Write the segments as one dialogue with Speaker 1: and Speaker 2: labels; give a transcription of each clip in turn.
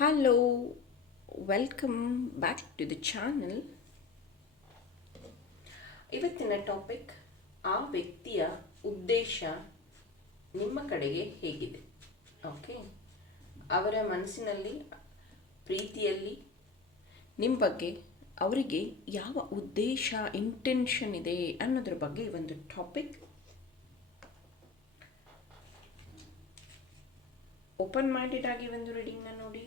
Speaker 1: Hello welcome back to the channel ಇವತ್ತಿನ topic ಆ ವ್ಯಕ್ತಿಯ ಉದ್ದೇಶ ನಿಮ್ಮ ಕಡೆಗೆ ಹೇಗಿದೆ. ಓಕೆ ಅವರ ಮನಸ್ಸಿನಲ್ಲಿ, ಪ್ರೀತಿಯಲ್ಲಿ, ನಿಮ್ಮ ಬಗ್ಗೆ ಅವರಿಗೆ ಯಾವ ಉದ್ದೇಶ ಇಂಟೆನ್ಷನ್ ಇದೆ ಅನ್ನೋದ್ರ ಬಗ್ಗೆ ಒಂದು ಟಾಪಿಕ್ ಓಪನ್ ಆಗಿ ಒಂದು ರೀಡಿಂಗ್ನ ನೋಡಿ.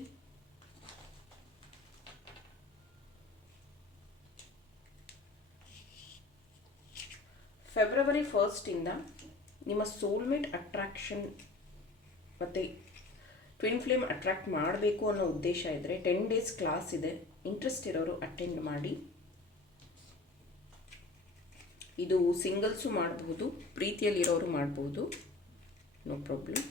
Speaker 1: ಫೆಬ್ರವರಿ ಫಸ್ಟಿಂದ ನಿಮ್ಮ ಸೋಲ್ಮೇಟ್ ಅಟ್ರಾಕ್ಷನ್ ಮತ್ತು ಟ್ವಿನ್ ಫ್ಲೇಮ್ ಅಟ್ರಾಕ್ಟ್ ಮಾಡಬೇಕು ಅನ್ನೋ ಉದ್ದೇಶ ಇದ್ದರೆ ಟೆನ್ ಡೇಸ್ ಕ್ಲಾಸ್ ಇದೆ. ಇಂಟ್ರೆಸ್ಟ್ ಇರೋರು ಅಟೆಂಡ್ ಮಾಡಿ. ಇದು ಸಿಂಗಲ್ಸು ಮಾಡಬಹುದು ಪ್ರೀತಿಯಲ್ಲಿರೋರು ಮಾಡ್ಬೋದು. No problem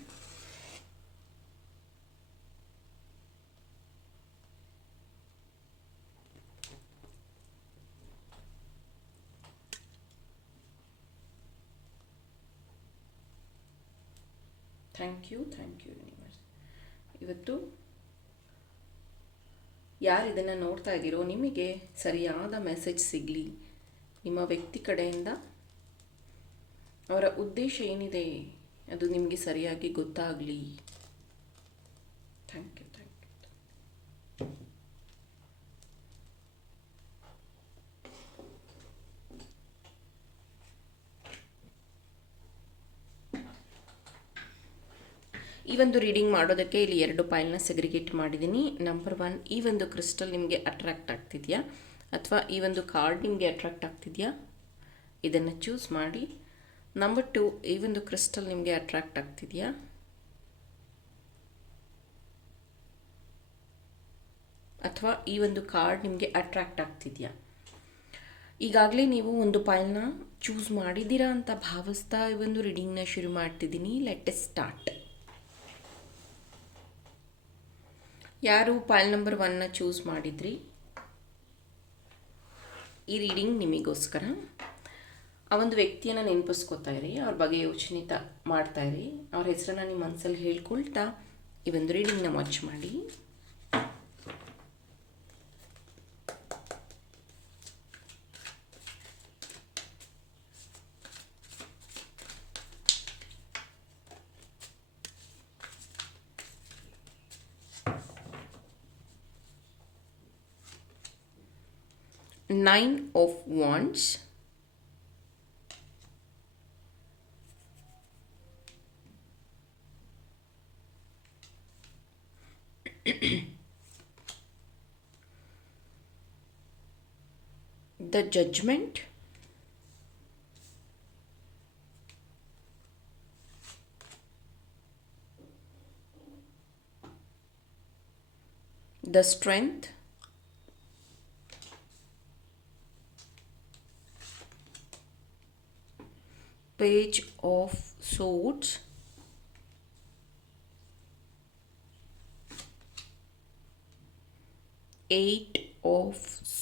Speaker 1: thank you thank you universe ಇವತ್ತು ಯಾರು ಇದನ್ನು ನೋಡ್ತಾ ಇದ್ದೀರೋ, ನಿಮಗೆ ಸರಿಯಾದ ಮೆಸೇಜ್ ಸಿಗಲಿ. ನಿಮ್ಮ ವ್ಯಕ್ತಿ ಕಡೆಯಿಂದ ಅವರ ಉದ್ದೇಶ ಏನಿದೆ, ಅದು ನಿಮಗೆ ಸರಿಯಾಗಿ ಗೊತ್ತಾಗಲಿ. ಥ್ಯಾಂಕ್ ಯು ಥ್ಯಾಂಕ್ ಯು ಈ ಒಂದು ರೀಡಿಂಗ್ ಮಾಡೋದಕ್ಕೆ ಇಲ್ಲಿ ಎರಡು ಪೈಲ್ನ ಸೆಗ್ರಿಗೇಟ್ ಮಾಡಿದ್ದೀನಿ. ನಂಬರ್ ಒನ್ ಈ ಒಂದು ಕ್ರಿಸ್ಟಲ್ ನಿಮಗೆ ಅಟ್ರಾಕ್ಟ್ ಆಗ್ತಿದೆಯಾ? ಅಥವಾ ಈ ಒಂದು ಕಾರ್ಡ್ ನಿಮಗೆ ಅಟ್ರಾಕ್ಟ್ ಆಗ್ತಿದೆಯಾ? ಇದನ್ನು ಚೂಸ್ ಮಾಡಿ. ನಂಬರ್ ಟು ಈ ಒಂದು ಕ್ರಿಸ್ಟಲ್ ನಿಮಗೆ ಅಟ್ರಾಕ್ಟ್ ಆಗ್ತಿದೆಯಾ? ಅಥವಾ ಈ ಒಂದು ಕಾರ್ಡ್ ನಿಮಗೆ ಅಟ್ರಾಕ್ಟ್ ಆಗ್ತಿದೆಯಾ? ಈಗಾಗಲೇ ನೀವು ಒಂದು ಪೈಲ್ನ ಚೂಸ್ ಮಾಡಿದ್ದೀರಾ ಅಂತ ಭಾವಿಸ್ತಾ ಈ ಒಂದು ರೀಡಿಂಗ್ನ ಶುರು ಮಾಡ್ತಿದ್ದೀನಿ. ಲೆಟ್ ಎಸ್ ಸ್ಟಾರ್ಟ್ ಯಾರು ಪೈಲ್ ನಂಬರ್ ಒನ್ನ ಚೂಸ್ ಮಾಡಿದ್ರಿ? ಈ ರೀಡಿಂಗ್ ನಿಮಗೋಸ್ಕರ. ಆ ಒಂದು ವ್ಯಕ್ತಿಯನ್ನು ನೆನಪಿಸ್ಕೋತಾ ಇರಿ, ಅವ್ರ ಬಗ್ಗೆ ಯೋಚನೆ ತ ಮಾಡ್ತಾ ಇರಿ. ಅವ್ರ ಹೆಸರನ್ನ ನಿಮ್ಮ ಮನಸ್ಸಲ್ಲಿ ಹೇಳ್ಕೊಳ್ತಾ ಈ ಒಂದು ರೀಡಿಂಗ್ನ ವಾಚ್ ಮಾಡಿ. Nine of wands. The judgment. The strength page of swords eight of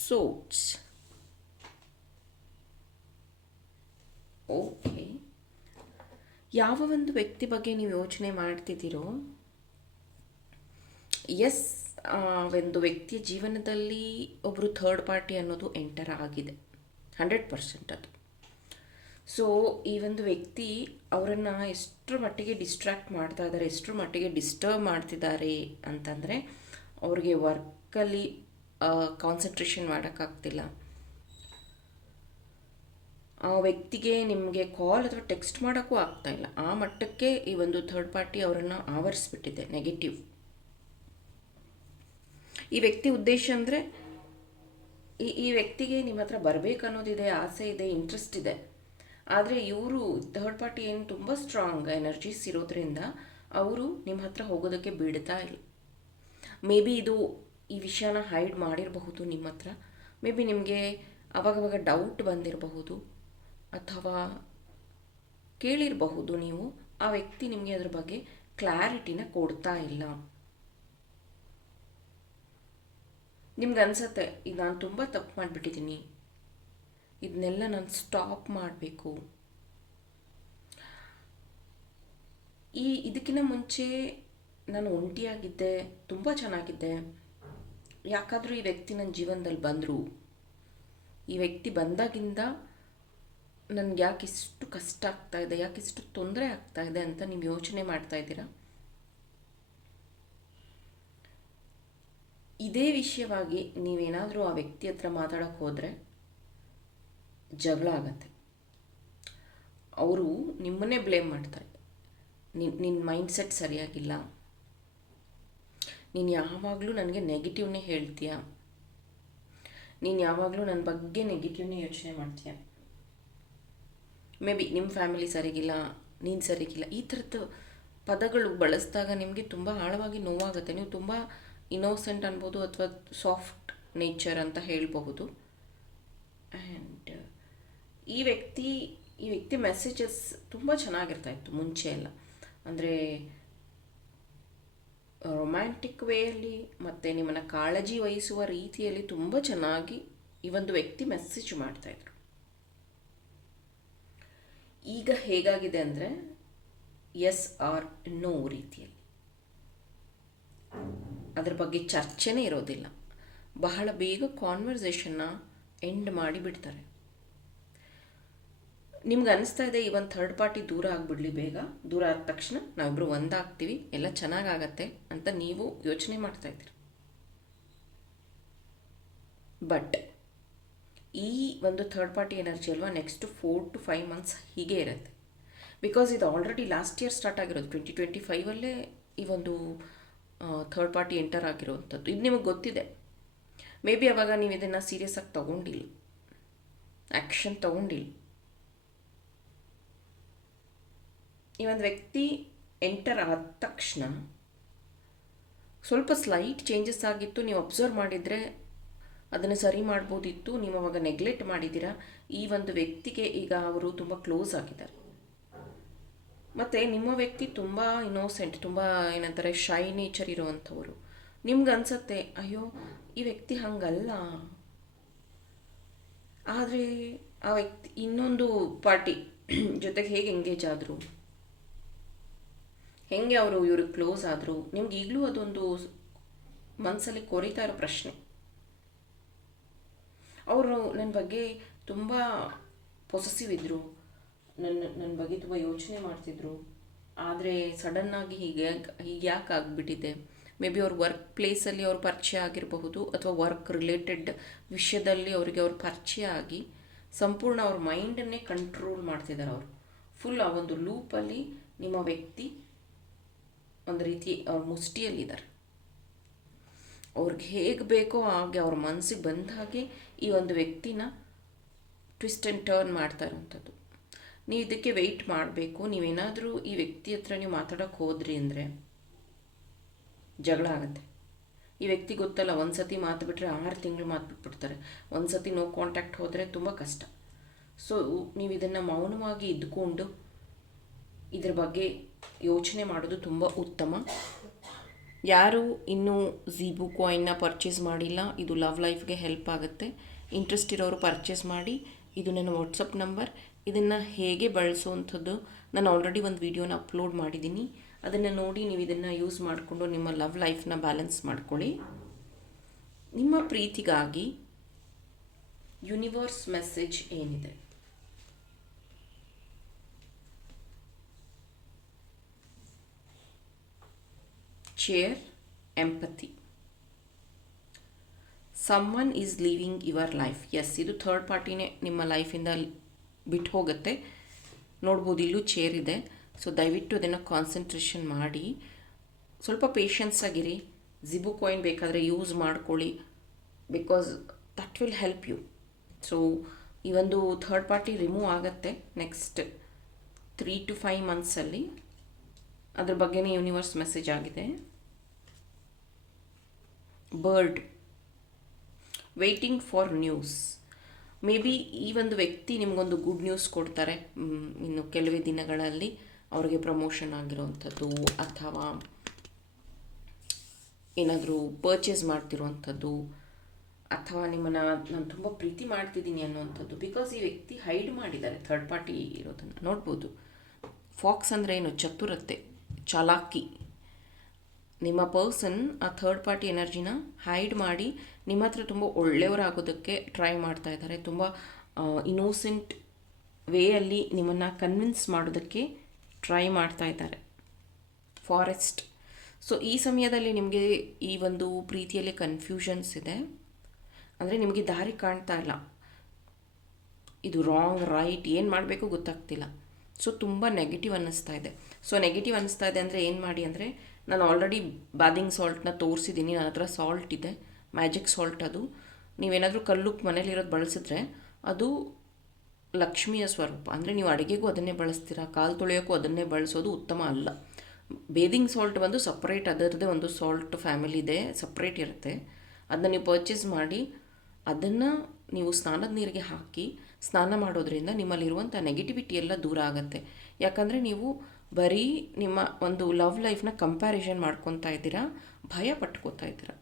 Speaker 1: swords okay ಯಾವ ಒಂದು ವ್ಯಕ್ತಿ ಬಗ್ಗೆ ನೀವು ಯೋಚನೆ ಮಾಡ್ತಿದ್ದೀರೋ? ಎಸ್ ಒಂದು ವ್ಯಕ್ತಿಯ ಜೀವನದಲ್ಲಿ ಒಬ್ಬರು ಥರ್ಡ್ ಪಾರ್ಟಿ ಅನ್ನೋದು ಎಂಟರ್ ಆಗಿದೆ. ಹಂಡ್ರೆಡ್ ಪರ್ಸೆಂಟ್ ಅದು. ಸೊ ಈ ಒಂದು ವ್ಯಕ್ತಿ ಅವರನ್ನು ಎಷ್ಟರ ಮಟ್ಟಿಗೆ ಡಿಸ್ಟ್ರಾಕ್ಟ್ ಮಾಡ್ತಾ ಇದ್ದಾರೆ ಎಷ್ಟರ ಮಟ್ಟಿಗೆ ಡಿಸ್ಟರ್ಬ್ ಮಾಡ್ತಿದ್ದಾರೆ ಅಂತಂದರೆ ಅವ್ರಿಗೆ ವರ್ಕಲ್ಲಿ ಕಾನ್ಸಂಟ್ರೇಷನ್ ಮಾಡೋಕ್ಕಾಗ್ತಿಲ್ಲ. ಆ ವ್ಯಕ್ತಿಗೆ ನಿಮಗೆ ಕಾಲ್ ಅಥವಾ ಟೆಕ್ಸ್ಟ್ ಮಾಡೋಕ್ಕೂ ಆಗ್ತಾ ಇಲ್ಲ. ಆ ಮಟ್ಟಕ್ಕೆ ಈ ಒಂದು ಥರ್ಡ್ ಪಾರ್ಟಿ ಅವರನ್ನು ಆವರಿಸ್ಬಿಟ್ಟಿದೆ ನೆಗೆಟಿವ್ ಈ ವ್ಯಕ್ತಿ ಉದ್ದೇಶ ಅಂದರೆ ಈ ಈ ವ್ಯಕ್ತಿಗೆ ನಿಮ್ಮ ಹತ್ರ ಬರಬೇಕು ಅನ್ನೋದಿದೆ ಆಸೆ ಇದೆ ಇಂಟ್ರೆಸ್ಟ್ ಇದೆ. ಆದರೆ ಇವರು ಥರ್ಡ್ ಪಾರ್ಟಿ ಏನು ತುಂಬ ಸ್ಟ್ರಾಂಗ್ ಎನರ್ಜೀಸ್ ಇರೋದ್ರಿಂದ ಅವರು ನಿಮ್ಮ ಹತ್ರ ಹೋಗೋದಕ್ಕೆ ಬಿಡ್ತಾ ಇಲ್ಲ. ಮೇ ಬಿ ಇದು ಈ ವಿಷಯನ ಹೈಡ್ ಮಾಡಿರಬಹುದು ನಿಮ್ಮ ಹತ್ರ. ಮೇ ಬಿ ನಿಮಗೆ ಅವಾಗವಾಗ ಡೌಟ್ ಬಂದಿರಬಹುದು ಅಥವಾ ಕೇಳಿರಬಹುದು ನೀವು, ಆ ವ್ಯಕ್ತಿ ನಿಮಗೆ ಅದ್ರ ಬಗ್ಗೆ ಕ್ಲಾರಿಟಿನ ಕೊಡ್ತಾ ಇಲ್ಲ. ನಿಮ್ಗೆ ಅನ್ಸತ್ತೆ ಈಗ ನಾನು ತುಂಬ ತಪ್ಪು ಮಾಡಿಬಿಟ್ಟಿದ್ದೀನಿ. ಇದನ್ನೆಲ್ಲ ನಾನು ಸ್ಟಾಪ್ ಮಾಡಬೇಕು. ಈ ಇದಕ್ಕಿಂತ ಮುಂಚೆ ನಾನು ಒಂಟಿಯಾಗಿದ್ದೆ, ತುಂಬ ಚೆನ್ನಾಗಿದ್ದೆ. ಯಾಕಾದರೂ ಈ ವ್ಯಕ್ತಿ ನನ್ನ ಜೀವನದಲ್ಲಿ ಬಂದರು. ಈ ವ್ಯಕ್ತಿ ಬಂದಾಗಿಂದ ನನಗೆ ಯಾಕೆ ಇಷ್ಟು ಕಷ್ಟ ಆಗ್ತಾ ಇದೆ ಯಾಕೆ ಇಷ್ಟು ತೊಂದರೆ ಆಗ್ತಾ ಇದೆ ಅಂತ ನೀವು ಯೋಚನೆ ಮಾಡ್ತಾ ಇದ್ದೀರಾ? ಇದೇ ವಿಷಯವಾಗಿ ನೀವೇನಾದರೂ ಆ ವ್ಯಕ್ತಿ ಹತ್ರ ಮಾತಾಡೋಕ್ಕೆ ಹೋದರೆ ಜಗಳ ಆಗತ್ತೆ. ಅವರು ನಿಮ್ಮನ್ನೇ ಬ್ಲೇಮ್ ಮಾಡ್ತಾರೆ. ನಿನ್ನ ನಿನ್ನ ಮೈಂಡ್ಸೆಟ್ ಸರಿಯಾಗಿಲ್ಲ. ನೀನು ಯಾವಾಗಲೂ ನನಗೆ ನೆಗೆಟಿವ್ನೇ ಹೇಳ್ತೀಯ? ನೀನು ಯಾವಾಗಲೂ ನನ್ನ ಬಗ್ಗೆ ನೆಗೆಟಿವ್ನೇ ಯೋಚನೆ ಮಾಡ್ತೀಯ? ಮೇ ಬಿ ನಿಮ್ಮ ಫ್ಯಾಮಿಲಿ ಸರಿಗಿಲ್ಲ, ನೀನು ಸರಿಗಿಲ್ಲ. ಈ ಥರದ್ದು ಪದಗಳು ಬಳಸಿದಾಗ ನಿಮಗೆ ತುಂಬ ಆಳವಾಗಿ ನೋವಾಗುತ್ತೆ. ನೀವು ತುಂಬ ಇನೋಸೆಂಟ್ ಅನ್ಬೋದು ಅಥವಾ ಸಾಫ್ಟ್ ನೇಚರ್ ಅಂತ ಹೇಳಬಹುದು. ಆ್ಯಂಡ್ ಈ ವ್ಯಕ್ತಿ ಈ ವ್ಯಕ್ತಿ ಮೆಸೇಜಸ್ ತುಂಬ ಚೆನ್ನಾಗಿರ್ತಾ ಇತ್ತು ಮುಂಚೆ ಎಲ್ಲ. ಅಂದರೆ ರೊಮ್ಯಾಂಟಿಕ್ ವೇಯಲ್ಲಿ ಮತ್ತು ನಿಮ್ಮನ್ನು ಕಾಳಜಿ ವಹಿಸುವ ರೀತಿಯಲ್ಲಿ ತುಂಬ ಚೆನ್ನಾಗಿ ಈ ಒಂದು ವ್ಯಕ್ತಿ ಮೆಸೇಜ್ ಮಾಡ್ತಾಯಿದ್ರು ಈಗ ಹೇಗಾಗಿದೆ ಅಂದರೆ ಎಸ್ ಆರ್ ನೋ ರೀತಿಯಲ್ಲಿ. ಅದ್ರ ಬಗ್ಗೆ ಚರ್ಚೆನೇ ಇರೋದಿಲ್ಲ. ಬಹಳ ಬೇಗ ಕಾನ್ವರ್ಸೇಷನ್ನ ಎಂಡ್ ಮಾಡಿ ಬಿಡ್ತಾರೆ. ನಿಮ್ಗೆ ಅನಿಸ್ತಾ ಇದೆ ಈ ಒಂದು ಥರ್ಡ್ ಪಾರ್ಟಿ ದೂರ ಆಗಿಬಿಡ್ಲಿ ಬೇಗ? ದೂರ ಆದ ತಕ್ಷಣ ನಾವಿಬ್ಬರು ಒಂದಾಗ್ತೀವಿ, ಎಲ್ಲ ಚೆನ್ನಾಗಾಗತ್ತೆ ಅಂತ ನೀವು ಯೋಚನೆ ಮಾಡ್ತಾ ಇದ್ದೀರಿ. ಬಟ್ ಈ ಒಂದು ಥರ್ಡ್ ಪಾರ್ಟಿ ಎನರ್ಜಿ ಅಲ್ವಾ next four to five months ಹೀಗೆ ಇರುತ್ತೆ. ಬಿಕಾಸ್ ಇದು ಆಲ್ರೆಡಿ ಲಾಸ್ಟ್ ಇಯರ್ ಸ್ಟಾರ್ಟ್ ಆಗಿರೋದು ಟ್ವೆಂಟಿ ಟ್ವೆಂಟಿ ಫೈವಲ್ಲೇ ಈ ಒಂದು ಥರ್ಡ್ ಪಾರ್ಟಿ ಎಂಟರ್ ಆಗಿರೋವಂಥದ್ದು. ಇದು ನಿಮಗೆ ಗೊತ್ತಿದೆ. ಮೇ ಬಿ ಅವಾಗ ನೀವು ಇದನ್ನು ಸೀರಿಯಸ್ ಆಗಿ ತೊಗೊಂಡಿಲ್ಲ. ಆ್ಯಕ್ಷನ್ ತೊಗೊಂಡಿಲ್ಲ. ಈ ಒಂದು ವ್ಯಕ್ತಿ ಎಂಟರ್ ಆದ ತಕ್ಷಣ ಸ್ವಲ್ಪ ಸ್ಲೈಟ್ ಚೇಂಜಸ್ ಆಗಿತ್ತು. ನೀವು ಅಬ್ಸರ್ವ್ ಮಾಡಿದರೆ ಅದನ್ನು ಸರಿ ಮಾಡ್ಬೋದಿತ್ತು. ನೀವು ಅವಾಗ ನೆಗ್ಲೆಕ್ಟ್ ಮಾಡಿದ್ದೀರಾ. ಈ ಒಂದು ವ್ಯಕ್ತಿಗೆ ಈಗ ಅವರು ತುಂಬ ಕ್ಲೋಸ್ ಆಗಿದ್ದಾರೆ. ಮತ್ತು ನಿಮ್ಮ ವ್ಯಕ್ತಿ ತುಂಬ ಇನ್ನೋಸೆಂಟ್ ತುಂಬ ಏನಂತಾರೆ ಶೈ ನೇಚರ್ ಇರುವಂಥವ್ರು. ನಿಮ್ಗೆ ಅನ್ಸತ್ತೆ, ಅಯ್ಯೋ, ಈ ವ್ಯಕ್ತಿ ಹಂಗಲ್ಲ. ಆದರೆ ಆ ವ್ಯಕ್ತಿ ಇನ್ನೊಂದು ಪಾರ್ಟಿ ಜೊತೆಗೆ ಹೇಗೆ ಎಂಗೇಜ್ ಆದರು? ಹೆಂಗೆ ಅವರು ಇವರು ಕ್ಲೋಸ್ ಆದರು? ನಿಮ್ಗೆ ಈಗಲೂ ಅದೊಂದು ಮನಸ್ಸಲ್ಲಿ ಕೊರಿತಾ ಇರೋ ಪ್ರಶ್ನೆ. ಅವರು ನನ್ನ ಬಗ್ಗೆ ತುಂಬ ಪೊಸೆಸಿವ್ ಇದ್ದರು ನನ್ನ ನನ್ನ ಬಗ್ಗೆ ತುಂಬ ಯೋಚನೆ ಮಾಡ್ತಿದ್ರು. ಆದರೆ ಸಡನ್ನಾಗಿ ಹೀಗೆ ಹೀಗೆ ಯಾಕೆ ಆಗಿಬಿಟ್ಟಿದೆ? ಮೇ ಬಿ ಅವ್ರ ವರ್ಕ್ ಪ್ಲೇಸಲ್ಲಿ ಅವ್ರ ಪರಿಚಯ ಆಗಿರಬಹುದು ಅಥವಾ ವರ್ಕ್ ರಿಲೇಟೆಡ್ ವಿಷಯದಲ್ಲಿ ಅವರಿಗೆ ಅವ್ರ ಪರಿಚಯ ಆಗಿ ಸಂಪೂರ್ಣ ಅವ್ರ ಮೈಂಡನ್ನೇ ಕಂಟ್ರೋಲ್ ಮಾಡ್ತಿದ್ದಾರೆ ಅವರು. ಫುಲ್ ಆ ಒಂದು ಲೂಪಲ್ಲಿ ನಿಮ್ಮ ವ್ಯಕ್ತಿ ಒಂದು ರೀತಿ ಅವ್ರ ಮುಷ್ಟಿಯಲ್ಲಿದ್ದಾರೆ. ಅವ್ರಿಗೆ ಹೇಗೆ ಬೇಕೋ ಹಾಗೆ ಅವ್ರ ಮನಸ್ಸಿಗೆ ಬಂದ ಹಾಗೆ ಈ ಒಂದು ವ್ಯಕ್ತಿನ ಟ್ವಿಸ್ಟ್ ಆ್ಯಂಡ್ ಟರ್ನ್ ಮಾಡ್ತಾ ಇರೋವಂಥದ್ದು. ನೀವು ಇದಕ್ಕೆ ವೆಯ್ಟ್ ಮಾಡಬೇಕು, ನೀವೇನಾದರೂ ಈ ವ್ಯಕ್ತಿ ಹತ್ರ ನೀವು ಮಾತಾಡೋಕ್ಕೆ ಹೋದ್ರಿ ಅಂದರೆ ಜಗಳ ಆಗುತ್ತೆ. ಈ ವ್ಯಕ್ತಿ ಗೊತ್ತಲ್ಲ ಒಂದು ಸತಿ ಮಾತು ಬಿಟ್ಟರೆ ಆರು ತಿಂಗಳು ಮಾತು ಬಿಟ್ಬಿಡ್ತಾರೆ ಒಂದು ಸತಿ ನೋ ಕಾಂಟ್ಯಾಕ್ಟ್ ಹೋದರೆ ತುಂಬ ಕಷ್ಟ. ಸೊ, ನೀವು ಇದನ್ನು ಮೌನವಾಗಿ ಇದ್ದುಕೊಂಡು ಇದ್ರ ಬಗ್ಗೆ ಯೋಚನೆ ಮಾಡೋದು ತುಂಬ ಉತ್ತಮ. ಯಾರು ಇನ್ನೂ ಝೀಬು ಕಾಯಿನ್ನ ಪರ್ಚೇಸ್ ಮಾಡಿಲ್ಲ, ಇದು ಲವ್ ಲೈಫ್ಗೆ ಹೆಲ್ಪ್ ಆಗುತ್ತೆ. ಇಂಟ್ರೆಸ್ಟ್ ಇರೋರು ಪರ್ಚೇಸ್ ಮಾಡಿ, ಇದು ನನ್ನ ವಾಟ್ಸಪ್ ನಂಬರ್ ಇದನ್ನು ಹೇಗೆ ಬಳಸುವಂಥದ್ದು, ನಾನು ಆಲ್ರೆಡಿ ಒಂದು ವಿಡಿಯೋನ ಅಪ್ಲೋಡ್ ಮಾಡಿದ್ದೀನಿ ಅದನ್ನು ನೋಡಿ ನೀವು ಇದನ್ನು ಯೂಸ್ ಮಾಡಿಕೊಂಡು ನಿಮ್ಮ ಲವ್ ಲೈಫ್ನ ಬ್ಯಾಲೆನ್ಸ್ ಮಾಡ್ಕೊಳ್ಳಿ. ನಿಮ್ಮ ಪ್ರೀತಿಗಾಗಿ ಯೂನಿವರ್ಸ್ ಮೆಸೇಜ್ ಏನಿದೆ? Chair empathy someone is living your life yes ಇದು ಥರ್ಡ್ ಪಾರ್ಟಿನೇ ನಿಮ್ಮ ಲೈಫಿಂದ ಬಿಟ್ಟು ಹೋಗುತ್ತೆ. ನೋಡ್ಬೋದು ಇಲ್ಲೂ ಚೇರ್ ಇದೆ. ಸೊ ದಯವಿಟ್ಟು ಅದನ್ನು ಕಾನ್ಸಂಟ್ರೇಷನ್ ಮಾಡಿ. ಸ್ವಲ್ಪ ಪೇಷನ್ಸ್ ಆಗಿರಿ. ಜಿಬು ಕಾಯಿನ್ ಬೇಕಾದರೆ ಯೂಸ್ ಮಾಡ್ಕೊಳ್ಳಿ. Because that will help you so ಈ ಒಂದು ಥರ್ಡ್ ಪಾರ್ಟಿ ರಿಮೂವ್ ಆಗುತ್ತೆ ನೆಕ್ಸ್ಟ್ ತ್ರೀ ಟು ಫೈವ್ ಮಂತ್ಸಲ್ಲಿ ಅದ್ರ ಬಗ್ಗೆನೇ ಯೂನಿವರ್ಸ್ ಮೆಸೇಜ್ ಆಗಿದೆ. Bird waiting for news maybe ಈ ಒಂದು ವ್ಯಕ್ತಿ ನಿಮಗೊಂದು ಗುಡ್ ನ್ಯೂಸ್ ಕೊಡ್ತಾರೆ ಇನ್ನು ಕೆಲವೇ ದಿನಗಳಲ್ಲಿ ಅವರಿಗೆ ಪ್ರಮೋಷನ್ ಆಗಿರುವಂಥದ್ದು ಅಥವಾ ಏನಾದರೂ ಪರ್ಚೇಸ್ ಮಾಡ್ತಿರುವಂಥದ್ದು ಅಥವಾ ನಿಮ್ಮನ್ನು ನಾನು ತುಂಬ ಪ್ರೀತಿ ಮಾಡ್ತಿದ್ದೀನಿ ಅನ್ನುವಂಥದ್ದು. ಬಿಕಾಸ್ ಈ ವ್ಯಕ್ತಿ ಹೈಡ್ ಮಾಡಿದ್ದಾರೆ ಥರ್ಡ್ ಪಾರ್ಟಿ ಇರೋದನ್ನು. ನೋಡ್ಬೋದು. ಫಾಕ್ಸ್ ಅಂದರೆ ಏನು? ಚತುರತೆ, ಚಾಲಾಕಿ. ನಿಮ್ಮ ಪರ್ಸನ್ ಆ ಥರ್ಡ್ ಪಾರ್ಟಿ ಎನರ್ಜಿನ ಹೈಡ್ ಮಾಡಿ ನಿಮ್ಮ ಹತ್ರ ತುಂಬ ಒಳ್ಳೆಯವರಾಗೋದಕ್ಕೆ ಟ್ರೈ ಮಾಡ್ತಾ ಇದ್ದಾರೆ. ತುಂಬ ಇನ್ನೋಸೆಂಟ್ ವೇಯಲ್ಲಿ ನಿಮ್ಮನ್ನು ಕನ್ವಿನ್ಸ್ ಮಾಡೋದಕ್ಕೆ ಟ್ರೈ ಮಾಡ್ತಾ ಇದ್ದಾರೆ. ಫಾರೆಸ್ಟ್ ಸೊ ಈ ಸಮಯದಲ್ಲಿ ನಿಮಗೆ ಈ ಒಂದು ಪ್ರೀತಿಯಲ್ಲಿ ಕನ್ಫ್ಯೂಷನ್ಸ್ ಇದೆ. ಅಂದರೆ ನಿಮಗೆ ದಾರಿ ಕಾಣ್ತಾ ಇಲ್ಲ. ಇದು ರಾಂಗ್ ರೈಟ್ ಏನು ಮಾಡಬೇಕು ಗೊತ್ತಾಗ್ತಿಲ್ಲ. ಸೊ ತುಂಬ ನೆಗೆಟಿವ್ ಅನ್ನಿಸ್ತಾ ಇದೆ. ಸೊ ನೆಗೆಟಿವ್ ಅನ್ನಿಸ್ತಾ ಇದೆ ಅಂದರೆ ಏನು ಮಾಡಿ ಅಂದರೆ ನಾನು ಆಲ್ರೆಡಿ ಬಾದಿಂಗ್ ಸಾಲ್ಟ್ನ ತೋರಿಸಿದ್ದೀನಿ ನನ್ನ ಹತ್ರ ಸಾಲ್ಟ್ ಇದೆ ಮ್ಯಾಜಿಕ್ ಸಾಲ್ಟ್ ಅದು. ನೀವೇನಾದರೂ ಕಲ್ಲುಪ್ಪು ಮನೇಲಿರೋದು ಬಳಸಿದ್ರೆ ಅದು ಲಕ್ಷ್ಮಿಯ ಸ್ವರೂಪ. ಅಂದರೆ ನೀವು ಅಡುಗೆಗೂ ಅದನ್ನೇ ಬಳಸ್ತೀರಾ, ಕಾಲು ತೊಳೆಯೋಕ್ಕೂ ಅದನ್ನೇ ಬಳಸೋದು ಉತ್ತಮ ಅಲ್ಲ. ಬೇದಿಂಗ್ ಸಾಲ್ಟ್ ಬಂದು ಸಪ್ರೇಟ್ ಅದರದೇ ಒಂದು ಸಾಲ್ಟ್ ಫ್ಯಾಮಿಲಿ ಇದೆ ಸಪ್ರೇಟ್ ಇರುತ್ತೆ. ಅದನ್ನ ನೀವು ಪರ್ಚೇಸ್ ಮಾಡಿ, ಅದನ್ನು ನೀವು ಸ್ನಾನದ ನೀರಿಗೆ ಹಾಕಿ, ಸ್ನಾನ ಮಾಡೋದ್ರಿಂದ ನಿಮ್ಮಲ್ಲಿರುವಂಥ ನೆಗೆಟಿವಿಟಿ ಎಲ್ಲ ದೂರ ಆಗುತ್ತೆ. ಯಾಕಂದರೆ ನೀವು ಬರೀ ನಿಮ್ಮ ಒಂದು ಲವ್ ಲೈಫ್ನ ಕಂಪ್ಯಾರಿಸನ್ ಮಾಡ್ಕೊತಾ ಇದ್ದೀರಾ? ಭಯ ಪಟ್ಕೋತಾ ಇದ್ದೀರಾ?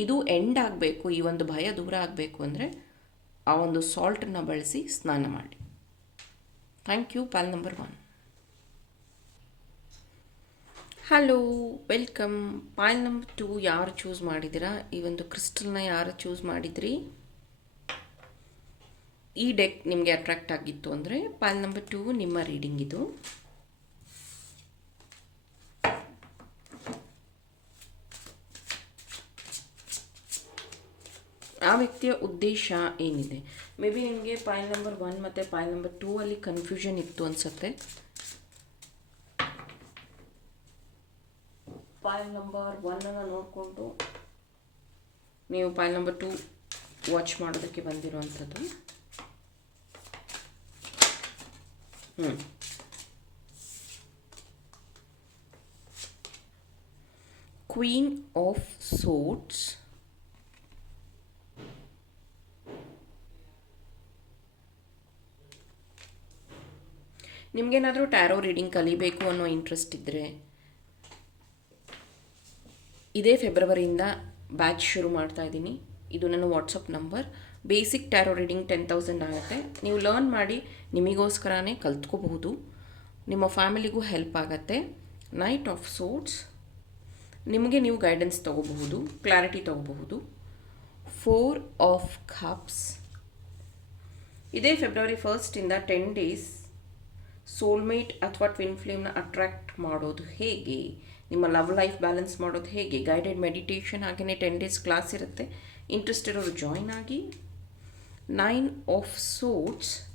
Speaker 1: ಇದು ಎಂಡ್ ಆಗಬೇಕು, ಈ ಒಂದು ಭಯ ದೂರ ಆಗಬೇಕು ಅಂದರೆ ಆ ಒಂದು ಸಾಲ್ಟನ್ನು ಬಳಸಿ ಸ್ನಾನ ಮಾಡಿ. Thank you pile number one hello welcome pile number two ಯಾರು ಚೂಸ್ ಮಾಡಿದ್ದೀರಾ? ಈ ಒಂದು ಕ್ರಿಸ್ಟಲ್ನ ಯಾರು ಚೂಸ್ ಮಾಡಿದ್ರಿ? ಈ ಡೆಕ್ ನಿಮಗೆ ಅಟ್ರಾಕ್ಟ್ ಆಗಿತ್ತು ಅಂದರೆ ಪಾಯಿಲ್ ನಂಬರ್ ಟು ನಿಮ್ಮ ರೀಡಿಂಗ್ ಇದು. ಆ ವ್ಯಕ್ತಿಯ ಉದ್ದೇಶ ಏನಿದೆ? ಮೇ ಬಿ ನಿಮಗೆ ಪಾಯಿಲ್ ನಂಬರ್ ಒನ್ ಮತ್ತು ಪಾಯಿಲ್ ನಂಬರ್ ಟೂ ಅಲ್ಲಿ ಕನ್ಫ್ಯೂಷನ್ ಇತ್ತು ಅನಿಸುತ್ತೆ. ಪಾಯಿಲ್ ನಂಬರ್ ಒನ್ನನ್ನು ನೋಡಿಕೊಂಡು ನೀವು ಪಾಯಿಲ್ ನಂಬರ್ ಟೂ ವಾಚ್ ಮಾಡೋದಕ್ಕೆ ಬಂದಿರುವಂಥದ್ದು. ಹ್ಞೂ ಕ್ವೀನ್ ಆಫ್ ಸೋಟ್ಸ್ ನಿಮಗೇನಾದರೂ ಟ್ಯಾರೋ ರೀಡಿಂಗ್ ಕಲಿಬೇಕು ಅನ್ನೋ ಇಂಟ್ರೆಸ್ಟ್ ಇದ್ದರೆ ಇದೇ ಫೆಬ್ರವರಿಯಿಂದ ಬ್ಯಾಚ್ ಶುರು ಮಾಡ್ತಾ ಇದ್ದೀನಿ. ಇದು ನನ್ನ WhatsApp number basic tarot reading ten thousand ಆಗುತ್ತೆ. ನೀವು ಲರ್ನ್ ಮಾಡಿ ನಿಮಗೋಸ್ಕರನೇ ಕಲ್ತ್ಕೋಬಹುದು. ನಿಮ್ಮ ಫ್ಯಾಮಿಲಿಗೂ ಹೆಲ್ಪ್ ಆಗುತ್ತೆ. ನೈಟ್ ಆಫ್ ಸೋಟ್ಸ್ ನಿಮಗೆ ನೀವು ಗೈಡೆನ್ಸ್ ತೊಗೋಬಹುದು ಕ್ಲಾರಿಟಿ ತೊಗೋಬಹುದು. ಫೋರ್ ಆಫ್ ಕಪ್ಸ್ ಇದೇ ಫೆಬ್ರವರಿ ಫಸ್ಟಿಂದ ಟೆನ್ ಡೇಸ್ ಸೋಲ್ಮೇಟ್ ಅಥವಾ ಟ್ವಿನ್ ಫ್ಲೇಮ್ನ ಅಟ್ರ್ಯಾಕ್ಟ್ ಮಾಡೋದು ಹೇಗೆ? ನಿಮ್ಮ ಲವ್ ಲೈಫ್ ಬ್ಯಾಲೆನ್ಸ್ ಮಾಡೋದು ಹೇಗೆ? ಗೈಡೆಡ್ ಮೆಡಿಟೇಷನ್ ಹಾಗೆಯೇ ಟೆನ್ ಡೇಸ್ ಕ್ಲಾಸ್ ಇರುತ್ತೆ. ಇಂಟ್ರೆಸ್ಟ್ ಇರೋರು ಜಾಯ್ನ್ ಆಗಿ. Nine of swords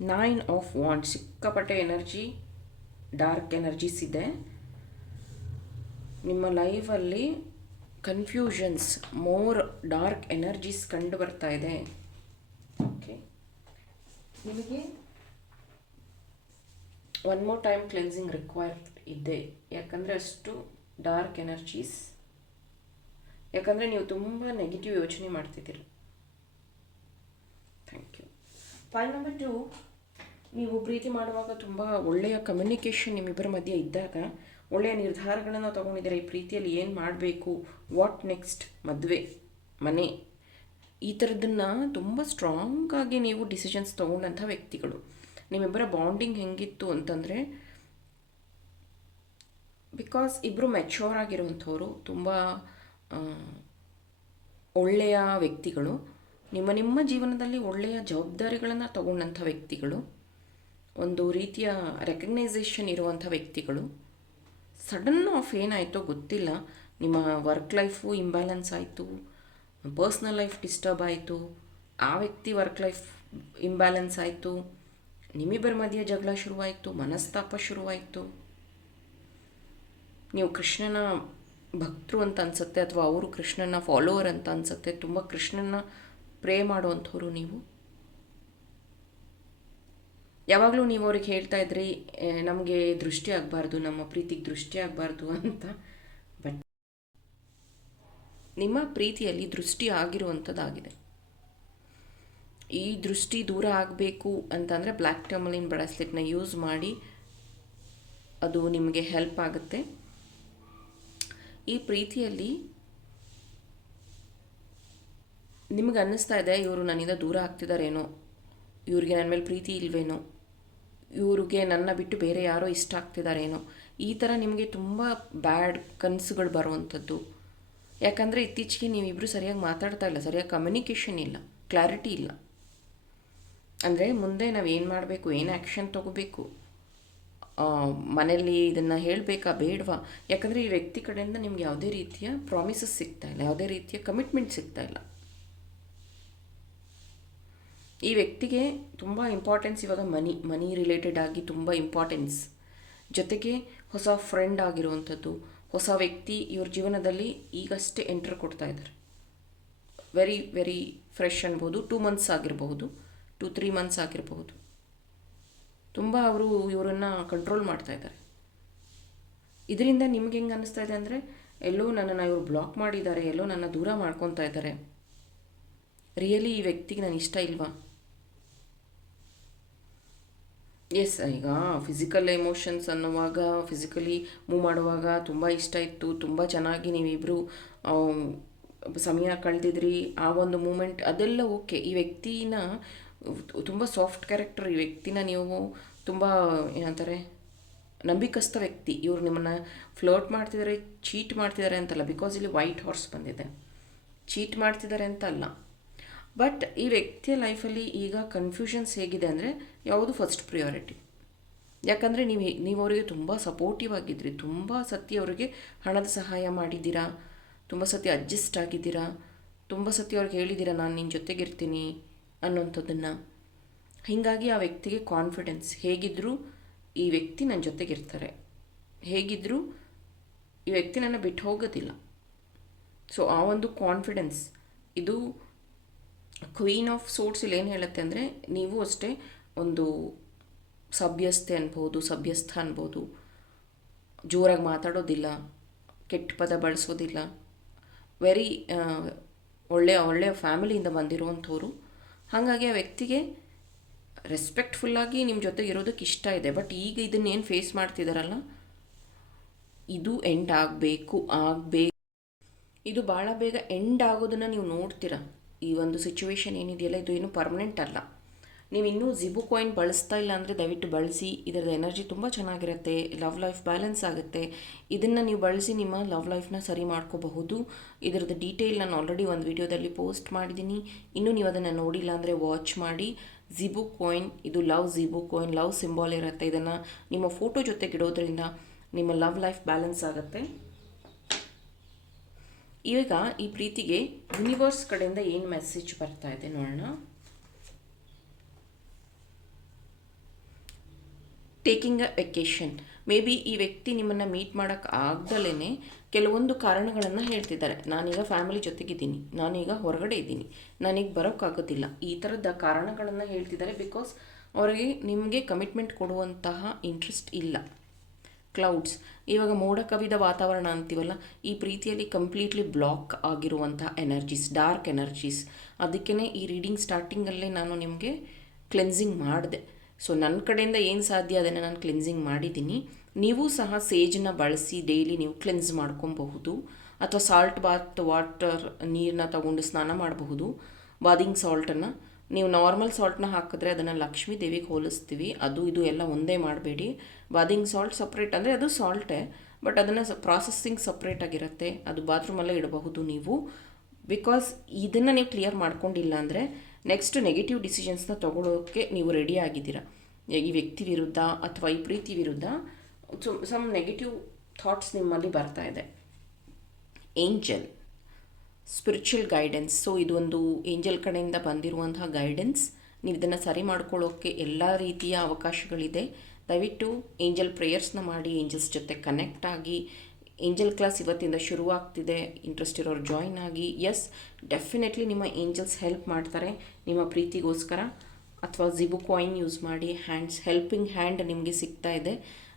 Speaker 1: nine of wands ಸಿಕ್ಕಾಪಟ್ಟೆ ಎನರ್ಜಿ ಡಾರ್ಕ್ ಎನರ್ಜೀಸ್ ಇದೆ. ನಿಮ್ಮ ಲೈಫಲ್ಲಿ ಕನ್ಫ್ಯೂಷನ್ಸ್ ಮೋರ್ ಡಾರ್ಕ್ ಎನರ್ಜೀಸ್ ಕಂಡು ಬರ್ತಾ ಇದೆ. ನಿಮಗೆ? One more time cleansing required ಇದೆ. ಯಾಕಂದರೆ ಅಷ್ಟು ಡಾರ್ಕ್ ಎನರ್ಜೀಸ್ ಯಾಕಂದರೆ ನೀವು ತುಂಬ ನೆಗೆಟಿವ್ ಯೋಚನೆ ಮಾಡ್ತಿದ್ದೀರಿ. Thank you point number two ನೀವು ಪ್ರೀತಿ ಮಾಡುವಾಗ ತುಂಬ ಒಳ್ಳೆಯ ಕಮ್ಯುನಿಕೇಷನ್ ನಿಮ್ಮಿಬ್ಬರ ಮಧ್ಯೆ ಇದ್ದಾಗ, ಒಳ್ಳೆಯ ನಿರ್ಧಾರಗಳನ್ನು ತೊಗೊಂಡಿದ್ದೀರಾ? ಈ ಪ್ರೀತಿಯಲ್ಲಿ ಏನು ಮಾಡಬೇಕು? ವಾಟ್ ನೆಕ್ಸ್ಟ್ ಮದುವೆ, ಮನೆ. ಈ ಥರದನ್ನು ತುಂಬ ಸ್ಟ್ರಾಂಗಾಗಿ ನೀವು ಡಿಸಿಷನ್ಸ್ ತೊಗೊಂಡಂಥ ವ್ಯಕ್ತಿಗಳು. ನಿಮ್ಮಿಬ್ಬರ ಬಾಂಡಿಂಗ್ ಹೆಂಗಿತ್ತು ಅಂತಂದರೆ ಬಿಕಾಸ್ ಇಬ್ಬರು ಮೆಚ್ಯೂರ್ ಆಗಿರುವಂಥವ್ರು, ತುಂಬ ಒಳ್ಳೆಯ ವ್ಯಕ್ತಿಗಳು, ನಿಮ್ಮ ನಿಮ್ಮ ಜೀವನದಲ್ಲಿ ಒಳ್ಳೆಯ ಜವಾಬ್ದಾರಿಗಳನ್ನು ತಗೊಂಡಂಥ ವ್ಯಕ್ತಿಗಳು, ಒಂದು ರೀತಿಯ ರೆಕಗ್ನೈಸೇಷನ್ ಇರುವಂಥ ವ್ಯಕ್ತಿಗಳು ಸಡನ್ ಆಫ್ ಏನಾಯಿತೋ ಗೊತ್ತಿಲ್ಲ. ನಿಮ್ಮ ವರ್ಕ್ ಲೈಫು ಇಂಬ್ಯಾಲೆನ್ಸ್ ಆಯಿತು ಪರ್ಸ್ನಲ್ ಲೈಫ್ ಡಿಸ್ಟರ್ಬ್ ಆಯಿತು, ಆ ವ್ಯಕ್ತಿ ವರ್ಕ್ ಲೈಫ್ ಇಂಬ್ಯಾಲೆನ್ಸ್ ಆಯಿತು, ನಿಮ್ಮಿಬ್ಬರ ಮಧ್ಯೆ ಜಗಳ ಶುರುವಾಯಿತು, ಮನಸ್ತಾಪ ಶುರುವಾಯಿತು. ನೀವು ಕೃಷ್ಣನ ಭಕ್ತರು ಅಂತ ಅನ್ಸುತ್ತೆ ಅಥವಾ ಅವರು ಕೃಷ್ಣನ ಫಾಲೋವರ್ ಅಂತ ಅನ್ಸುತ್ತೆ, ತುಂಬ ಕೃಷ್ಣನ ಪ್ರೇ ಮಾಡುವಂಥವ್ರು ನೀವು? ಯಾವಾಗಲೂ ನೀವು ಅವ್ರಿಗೆ ಹೇಳ್ತಾ ಇದ್ರಿ ನಮಗೆ ದೃಷ್ಟಿ ಆಗಬಾರ್ದು, ನಮ್ಮ ಪ್ರೀತಿಗೆ ದೃಷ್ಟಿ ಆಗಬಾರ್ದು ಅಂತ. ನಿಮ್ಮ ಪ್ರೀತಿಯಲ್ಲಿ ದೃಷ್ಟಿ ಆಗಿರುವಂಥದ್ದಾಗಿದೆ. ಈ ದೃಷ್ಟಿ ದೂರ ಆಗಬೇಕು ಅಂತಂದರೆ ಬ್ಲ್ಯಾಕ್ ಟರ್ಮಲಿನ್ ಬ್ರಾಸ್ಲೆಟ್ನ ಯೂಸ್ ಮಾಡಿ ಅದು ನಿಮಗೆ ಹೆಲ್ಪ್ ಆಗುತ್ತೆ. ಈ ಪ್ರೀತಿಯಲ್ಲಿ ನಿಮಗೆ ಅನ್ನಿಸ್ತಾ ಇದೆ, ಇವರು ನನ್ನಿಂದ ದೂರ ಆಗ್ತಿದ್ದಾರೇನೋ ಇವ್ರಿಗೆ ನನ್ನ ಮೇಲೆ ಪ್ರೀತಿ ಇಲ್ವೇನೋ, ಇವ್ರಿಗೆ ನನ್ನ ಬಿಟ್ಟು ಬೇರೆ ಯಾರೋ ಇಷ್ಟ ಆಗ್ತಿದ್ದಾರೇನೋ ಈ ಥರ ನಿಮಗೆ ತುಂಬ ಬ್ಯಾಡ್ ಕನಸುಗಳು ಬರುವಂಥದ್ದು. ಯಾಕಂದರೆ ಇತ್ತೀಚೆಗೆ ನೀವಿಬ್ಬರು ಸರಿಯಾಗಿ ಮಾತಾಡ್ತಾ ಇಲ್ಲ, ಸರಿಯಾಗಿ ಕಮ್ಯುನಿಕೇಷನ್ ಇಲ್ಲ ಕ್ಲಾರಿಟಿ ಇಲ್ಲ. ಅಂದರೆ ಮುಂದೆ ನಾವು ಏನು ಮಾಡಬೇಕು, ಏನು ಆ್ಯಕ್ಷನ್ ತೊಗೋಬೇಕು ಮನೆಯಲ್ಲಿ ಇದನ್ನು ಹೇಳಬೇಕಾ ಬೇಡವಾ? ಯಾಕಂದರೆ ಈ ವ್ಯಕ್ತಿ ಕಡೆಯಿಂದ ನಿಮ್ಗೆ ಯಾವುದೇ ರೀತಿಯ ಪ್ರಾಮಿಸಸ್ ಸಿಗ್ತಾ ಇಲ್ಲ, ಯಾವುದೇ ರೀತಿಯ ಕಮಿಟ್ಮೆಂಟ್ ಸಿಗ್ತಾ ಇಲ್ಲ. ಈ ವ್ಯಕ್ತಿಗೆ ತುಂಬ ಇಂಪಾರ್ಟೆನ್ಸ್ ಇವಾಗ ಮನಿ ಮನಿ ರಿಲೇಟೆಡ್ ಆಗಿ ತುಂಬ ಇಂಪಾರ್ಟೆನ್ಸ್ ಜೊತೆಗೆ ಹೊಸ ಫ್ರೆಂಡ್ ಆಗಿರುವಂಥದ್ದು ಹೊಸ ವ್ಯಕ್ತಿ ಇವ್ರ ಜೀವನದಲ್ಲಿ ಈಗಷ್ಟೇ ಎಂಟ್ರ್ ಕೊಡ್ತಾ ಇದ್ದಾರೆ. ವೆರಿ ವೆರಿ ಫ್ರೆಶ್ ಅನ್ಬೋದು. ಟೂ ಮಂತ್ಸ್ ಆಗಿರಬಹುದು. ಟು ತ್ರೀ ಮಂತ್ಸ್ ಆಗಿರಬಹುದು. ತುಂಬ ಅವರು ಇವರನ್ನು ಕಂಟ್ರೋಲ್ ಮಾಡ್ತಾ ಇದ್ದಾರೆ. ಇದರಿಂದ ನಿಮ್ಗೆ ಹೆಂಗೆ ಅನ್ನಿಸ್ತಾ ಇದೆ ಅಂದರೆ, ಎಲ್ಲೋ ನನ್ನನ್ನು ಇವರು ಬ್ಲಾಕ್ ಮಾಡಿದ್ದಾರೆ, ಎಲ್ಲೋ ನನ್ನ ದೂರ ಮಾಡ್ಕೊತಾ ಇದ್ದಾರೆ. ರಿಯಲಿ ಈ ವ್ಯಕ್ತಿಗೆ ನಾನು ಇಷ್ಟ ಇಲ್ವಾ? ಎಸ್ ಈಗ ಫಿಸಿಕಲ್ ಎಮೋಷನ್ಸ್ ಅನ್ನುವಾಗ ಫಿಸಿಕಲಿ ಮೂವ್ ಮಾಡುವಾಗ ತುಂಬ ಇಷ್ಟ ಇತ್ತು. ತುಂಬ ಚೆನ್ನಾಗಿ ನೀವಿಬ್ಬರು ಸಮಯ ಕಳೆದಿದ್ರಿ. ಆ ಒಂದು ಮೂಮೆಂಟ್ ಅದೆಲ್ಲ ಓಕೆ ಈ ವ್ಯಕ್ತಿನ, ತುಂಬ ಸಾಫ್ಟ್ ಕ್ಯಾರೆಕ್ಟರ್ ಈ ವ್ಯಕ್ತಿನ ನೀವು ತುಂಬ, ಏನಂತಾರೆ, ನಂಬಿಕಸ್ಥ ವ್ಯಕ್ತಿ. ಇವರು ನಿಮ್ಮನ್ನು ಫ್ಲರ್ಟ್ ಮಾಡ್ತಿದ್ದಾರೆ ಚೀಟ್ ಮಾಡ್ತಿದ್ದಾರೆ ಅಂತಲ್ಲ. ಬಿಕಾಸ್ ಇಲ್ಲಿ ವೈಟ್ ಹಾರ್ಸ್ ಬಂದಿದೆ. ಚೀಟ್ ಮಾಡ್ತಿದ್ದಾರೆ ಅಂತ ಅಲ್ಲ ಬಟ್ ಈ ವ್ಯಕ್ತಿಯ ಲೈಫಲ್ಲಿ ಈಗ ಕನ್ಫ್ಯೂಷನ್ಸ್ ಹೇಗಿದೆ ಅಂದರೆ ಯಾವುದು ಫಸ್ಟ್ ಪ್ರಿಯಾರಿಟಿ ಯಾಕಂದರೆ ನೀವು ನೀವು ಅವರಿಗೆ ತುಂಬ ಸಪೋರ್ಟಿವ್ ಆಗಿದ್ರಿ, ತುಂಬ ಸತಿ ಅವರಿಗೆ ಹಣದ ಸಹಾಯ ಮಾಡಿದ್ದೀರಾ, ತುಂಬ ಸತಿ ಅಡ್ಜಸ್ಟ್ ಆಗಿದ್ದೀರಾ, ತುಂಬ ಸತಿ ಅವ್ರಿಗೆ ಹೇಳಿದ್ದೀರಾ, ನಾನು ನಿನ್ನ ಜೊತೆಗಿರ್ತೀನಿ ಅನ್ನೋಂಥದ್ದನ್ನು. ಹೀಗಾಗಿ ಆ ವ್ಯಕ್ತಿಗೆ ಕಾನ್ಫಿಡೆನ್ಸ್ ಹೇಗಿದ್ದರೂ ಈ ವ್ಯಕ್ತಿ ನನ್ನ ಜೊತೆಗಿರ್ತಾರೆ ಹೇಗಿದ್ದರೂ ಈ ವ್ಯಕ್ತಿ ನನ್ನ ಬಿಟ್ಟು ಹೋಗೋದಿಲ್ಲ. ಸೊ ಆ ಒಂದು ಕಾನ್ಫಿಡೆನ್ಸ್ ಇದು ಕ್ವೀನ್ ಆಫ್ ಸೋಟ್ಸ್ ಇಲ್ಲಿ ಏನು ಹೇಳುತ್ತೆ ಅಂದರೆ, ನೀವು ಅಷ್ಟೇ ಒಂದು ಸಭ್ಯಸ್ಥೆ ಅನ್ಬೋದು, ಸಭ್ಯಸ್ಥ ಅನ್ಬೋದು. ಜೋರಾಗಿ ಮಾತಾಡೋದಿಲ್ಲ, ಕೆಟ್ಟ ಪದ ಬಳಸೋದಿಲ್ಲ. ವೆರಿ ಒಳ್ಳೆಯ ಒಳ್ಳೆಯ ಫ್ಯಾಮಿಲಿಯಿಂದ ಬಂದಿರುವಂಥವ್ರು ಹಾಗಾಗಿ ಆ ವ್ಯಕ್ತಿಗೆ ರೆಸ್ಪೆಕ್ಟ್ಫುಲ್ಲಾಗಿ ನಿಮ್ಮ ಜೊತೆ ಇರೋದಕ್ಕೆ ಇಷ್ಟ ಇದೆ. ಬಟ್ ಈಗ ಇದನ್ನೇನು ಫೇಸ್ ಮಾಡ್ತಿದ್ದಾರಲ್ಲ ಇದು ಎಂಡ್ ಆಗಬೇಕು ಆಗಬೇಕು. ಇದು ಭಾಳ ಬೇಗ ಎಂಡ್ ಆಗೋದನ್ನು ನೀವು ನೋಡ್ತೀರಾ? ಈ ಒಂದು ಸಿಚುವೇಶನ್ ಏನಿದೆಯಲ್ಲ, ಇದು ಏನು ಪರ್ಮನೆಂಟ್ ಅಲ್ಲ. ನೀವು ಇನ್ನೂ ಜಿಬು ಕಾಯಿನ್ ಬಳಸ್ತಾ ಇಲ್ಲ ಅಂದರೆ ದಯವಿಟ್ಟು ಬಳಸಿ. ಇದರದ ಎನರ್ಜಿ ತುಂಬ ಚೆನ್ನಾಗಿರುತ್ತೆ ಲವ್ ಲೈಫ್ ಬ್ಯಾಲೆನ್ಸ್ ಆಗುತ್ತೆ. ಇದನ್ನು ನೀವು ಬಳಸಿ ನಿಮ್ಮ ಲವ್ ಲೈಫ್ನ ಸರಿ ಮಾಡ್ಕೋಬಹುದು. ಇದರದ ಡೀಟೇಲ್ ನಾನು ಆಲ್ರೆಡಿ ಒಂದು ವಿಡಿಯೋದಲ್ಲಿ ಪೋಸ್ಟ್ ಮಾಡಿದ್ದೀನಿ ಇನ್ನೂ ನೀವು ಅದನ್ನು ನೋಡಿಲ್ಲ ಅಂದರೆ ವಾಚ್ ಮಾಡಿ. ಜಿಬು ಕಾಯಿನ್ ಇದು love Zibu coin love symbol ಇರುತ್ತೆ. ಇದನ್ನು ನಿಮ್ಮ ಫೋಟೋ ಜೊತೆಗಿಡೋದ್ರಿಂದ ನಿಮ್ಮ ಲವ್ ಲೈಫ್ ಬ್ಯಾಲೆನ್ಸ್ ಆಗುತ್ತೆ. ಈಗ ಈ ಪ್ರೀತಿಗೆ ಯೂನಿವರ್ಸ್ ಕಡೆಯಿಂದ ಏನು ಮೆಸೇಜ್ ಬರ್ತಾ ಇದೆ ನೋಡೋಣ. Taking a vacation maybe ಈ ವ್ಯಕ್ತಿ ನಿಮ್ಮನ್ನು ಮೀಟ್ ಮಾಡೋಕ್ಕೆ ಆಗ್ದಲೇ ಕೆಲವೊಂದು ಕಾರಣಗಳನ್ನು ಹೇಳ್ತಿದ್ದಾರೆ. ನಾನೀಗ ಫ್ಯಾಮಿಲಿ ಜೊತೆಗಿದ್ದೀನಿ. ನಾನೀಗ ಹೊರಗಡೆ ಇದ್ದೀನಿ. ನಾನೀಗ ಬರೋಕ್ಕಾಗೋದಿಲ್ಲ. ಈ ಥರದ ಕಾರಣಗಳನ್ನು ಹೇಳ್ತಿದ್ದಾರೆ ಬಿಕಾಸ್ ಅವರಿಗೆ ನಿಮಗೆ ಕಮಿಟ್ಮೆಂಟ್ ಕೊಡುವಂತಹ ಇಂಟ್ರೆಸ್ಟ್ ಇಲ್ಲ. ಕ್ಲೌಡ್ಸ್ ಇವಾಗ ಮೋಡ ಕವಿದ ವಾತಾವರಣ ಅಂತೀವಲ್ಲ, ಈ ಪ್ರೀತಿಯಲ್ಲಿ ಕಂಪ್ಲೀಟ್ಲಿ ಬ್ಲಾಕ್ ಆಗಿರುವಂಥ ಎನರ್ಜೀಸ್ ಡಾರ್ಕ್ ಎನರ್ಜೀಸ್ ಅದಕ್ಕೇ ಈ ರೀಡಿಂಗ್ ಸ್ಟಾರ್ಟಿಂಗಲ್ಲೇ ನಾನು ನಿಮಗೆ ಕ್ಲೆನ್ಸಿಂಗ್ ಮಾಡಿದೆ. ಸೊ ನನ್ನ ಕಡೆಯಿಂದ ಏನು ಸಾಧ್ಯ ಅದನ್ನು ನಾನು ಕ್ಲೆನ್ಸಿಂಗ್ ಮಾಡಿದ್ದೀನಿ. ನೀವು ಸಹ ಸೇಜನ್ನ ಬಳಸಿ ಡೈಲಿ ನೀವು ಕ್ಲೆನ್ಸ್ ಮಾಡ್ಕೊಬಹುದು. ಅಥವಾ ಸಾಲ್ಟ್ ಬಾತ್ ವಾಟರ್ ನೀರನ್ನ ತಗೊಂಡು ಸ್ನಾನ ಮಾಡಬಹುದು. ಬಾದಿಂಗ್ ಸಾಲ್ಟನ್ನು ನೀವು ನಾರ್ಮಲ್ ಸಾಲ್ಟ್ನ ಹಾಕಿದ್ರೆ ಅದನ್ನು ಲಕ್ಷ್ಮೀ ದೇವಿಗೆ ಹೋಲಿಸ್ತೀವಿ. ಅದು ಇದು ಎಲ್ಲ ಒಂದೇ ಮಾಡಬೇಡಿ. ಬಾದಿಂಗ್ ಸಾಲ್ಟ್ ಸಪ್ರೇಟ್ ಅಂದರೆ ಅದು ಸಾಲ್ಟೇ ಬಟ್ ಅದನ್ನು ಪ್ರಾಸೆಸ್ಸಿಂಗ್ ಸಪ್ರೇಟ್ ಆಗಿರುತ್ತೆ. ಅದು ಬಾತ್ರೂಮಲ್ಲೇ ಇಡಬಹುದು ನೀವು. ಬಿಕಾಸ್ ಇದನ್ನು ನೀವು ಕ್ಲಿಯರ್ ಮಾಡ್ಕೊಂಡಿಲ್ಲ ಅಂದರೆ ನೆಕ್ಸ್ಟ್ ನೆಗೆಟಿವ್ ಡಿಸಿಷನ್ಸ್ನ ತೊಗೊಳ್ಳೋಕ್ಕೆ ನೀವು ರೆಡಿ ಆಗಿದ್ದೀರಾ. ಈ ವ್ಯಕ್ತಿ ವಿರುದ್ಧ ಅಥವಾ ಈ ಪ್ರೀತಿ ವಿರುದ್ಧ ಸಮ್ ನೆಗೆಟಿವ್ ಥಾಟ್ಸ್ ನಿಮ್ಮಲ್ಲಿ ಬರ್ತಾ ಇದೆ. ಏಂಜಲ್ ಸ್ಪಿರಿಚುವಲ್ ಗೈಡೆನ್ಸ್ ಸೊ ಇದೊಂದು ಏಂಜಲ್ ಕಡೆಯಿಂದ ಬಂದಿರುವಂತಹ ಗೈಡೆನ್ಸ್ ನೀವು ಇದನ್ನು ಸರಿ ಮಾಡ್ಕೊಳ್ಳೋಕ್ಕೆ ಎಲ್ಲ ರೀತಿಯ ಅವಕಾಶಗಳಿದೆ. ದಯವಿಟ್ಟು ಏಂಜಲ್ ಪ್ರೇಯರ್ಸ್ನ ಮಾಡಿ ಏಂಜಲ್ಸ್ ಜೊತೆ ಕನೆಕ್ಟ್ ಆಗಿ. ಏಂಜಲ್ ಕ್ಲಾಸ್ ಇವತ್ತಿಂದ ಶುರುವಾಗ್ತಿದೆ. ಇಂಟ್ರೆಸ್ಟ್ ಇರೋರು ಜಾಯ್ನ್ ಆಗಿ. ಎಸ್ ಡೆಫಿನೆಟ್ಲಿ ನಿಮ್ಮ ಏಂಜಲ್ಸ್ ಹೆಲ್ಪ್ ಮಾಡ್ತಾರೆ. ನಿಮ್ಮ ಪ್ರೀತಿಗೋಸ್ಕರ ಅಥವಾ ಜಿಬು ಕಾಯಿನ್ ಯೂಸ್ ಮಾಡಿ ಹ್ಯಾಂಡ್ಸ್ ಹೆಲ್ಪಿಂಗ್ ಹ್ಯಾಂಡ್ ನಿಮಗೆ ಸಿಗ್ತಾ ಇದೆ.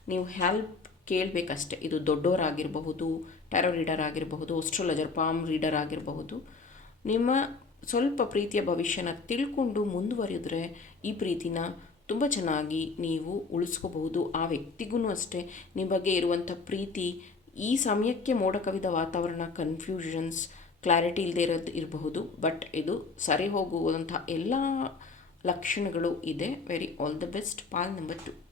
Speaker 1: ನೀವು ಹೆಲ್ಪ್ ಕೇಳಬೇಕಷ್ಟೆ. ಇದು ದೊಡ್ಡವರಾಗಿರಬಹುದು ಟ್ಯಾರೋ ರೀಡರ್ ಆಗಿರಬಹುದು ಅಸ್ಟ್ರೋಲಜರ್ ಪಾಮ್ ರೀಡರ್ ಆಗಿರಬಹುದು. ನಿಮ್ಮ ಸ್ವಲ್ಪ ಪ್ರೀತಿಯ ಭವಿಷ್ಯನ ತಿಳ್ಕೊಂಡು ಮುಂದುವರಿದ್ರೆ ಈ ಪ್ರೀತಿನ ತುಂಬ ಚೆನ್ನಾಗಿ ನೀವು ಉಳಿಸ್ಕೋಬಹುದು. ಆ ವ್ಯಕ್ತಿಗೂ ಅಷ್ಟೇ ನಿಮ್ಮ ಬಗ್ಗೆ ಇರುವಂಥ ಪ್ರೀತಿ, ಈ ಸಮಯಕ್ಕೆ ಮೋಡ ಕವಿದ ವಾತಾವರಣ ಕನ್ಫ್ಯೂಷನ್ಸ್ ಕ್ಲಾರಿಟಿ ಇಲ್ಲದೆ ಇರೋದು ಇರಬಹುದು. ಬಟ್ ಇದು ಸರಿ ಹೋಗುವಂಥ ಎಲ್ಲ ಲಕ್ಷಣಗಳು ಇದೆ. Very all the best pile number two